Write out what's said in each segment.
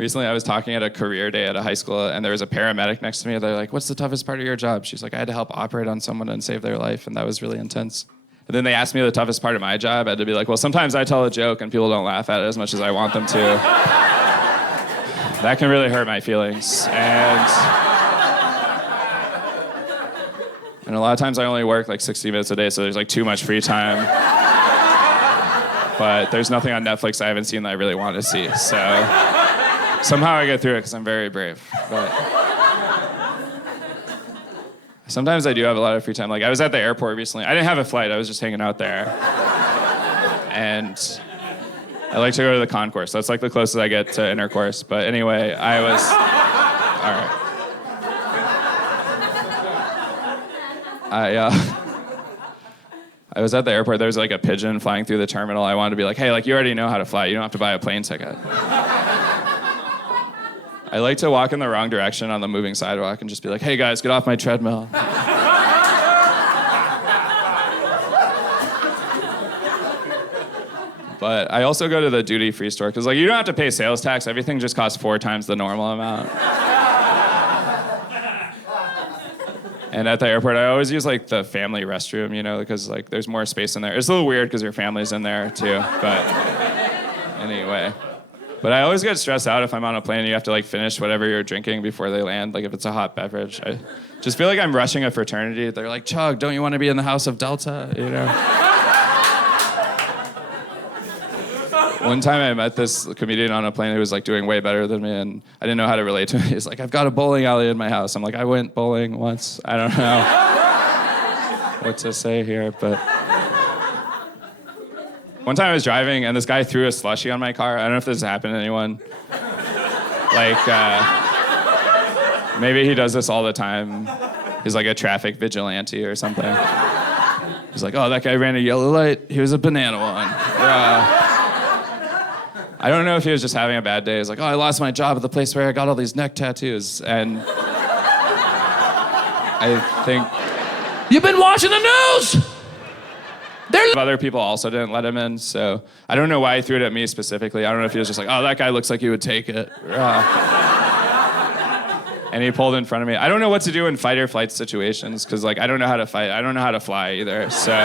Recently, I was talking at a career day at a high school, and there was a paramedic next to me. They're like, "What's the toughest part of your job?" She's like, "I had to help operate on someone and save their life, and that was really intense." And then they asked me the toughest part of my job. I had to be like, "Well, sometimes I tell a joke and people don't laugh at it as much as I want them to. That can really hurt my feelings." And a lot of times I only work like 60 minutes a day, so there's like too much free time. But there's nothing on Netflix I haven't seen that I really want to see. So somehow I get through it because I'm very brave. But sometimes I do have a lot of free time. Like I was at the airport recently. I didn't have a flight. I was just hanging out there. And I like to go to the concourse. That's like the closest I get to intercourse. But anyway, I was... All right. I was at the airport. There was like a pigeon flying through the terminal. I wanted to be like, "Hey, like you already know how to fly. You don't have to buy a plane ticket." I like to walk in the wrong direction on the moving sidewalk and just be like, "Hey guys, get off my treadmill." But I also go to the duty-free store because like you don't have to pay sales tax. Everything just costs 4 times the normal amount. And at the airport, I always use like the family restroom, you know, because like there's more space in there. It's a little weird because your family's in there too, but anyway. But I always get stressed out if I'm on a plane and you have to like finish whatever you're drinking before they land, like if it's a hot beverage. I just feel like I'm rushing a fraternity. They're like, "Chug, don't you want to be in the House of Delta?" You know? One time I met this comedian on a plane who was like doing way better than me, and I didn't know how to relate to him. He's like, "I've got a bowling alley in my house." I'm like, "I went bowling once." I don't know what to say here, but one time I was driving and this guy threw a slushie on my car. I don't know if this has happened to anyone. Like, maybe he does this all the time. He's like a traffic vigilante or something. He's like, "Oh, that guy ran a yellow light. Here's a banana one." I don't know if he was just having a bad day. He's like, "Oh, I lost my job at the place where I got all these neck tattoos." And I think... You've been watching the news! Other people also didn't let him in, so I don't know why he threw it at me specifically. I don't know if he was just like, "Oh, that guy looks like he would take it." And he pulled in front of me. I don't know what to do in fight or flight situations, because like I don't know how to fight. I don't know how to fly either, so...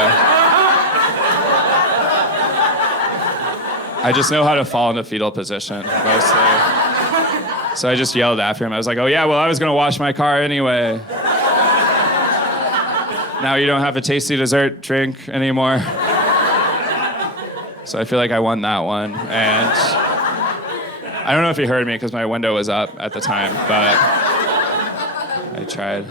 I just know how to fall into fetal position, mostly. So I just yelled after him. I was like, "Oh yeah, well I was gonna wash my car anyway. Now you don't have a tasty dessert drink anymore." So I feel like I won that one. And I don't know if he heard me because my window was up at the time, but I tried.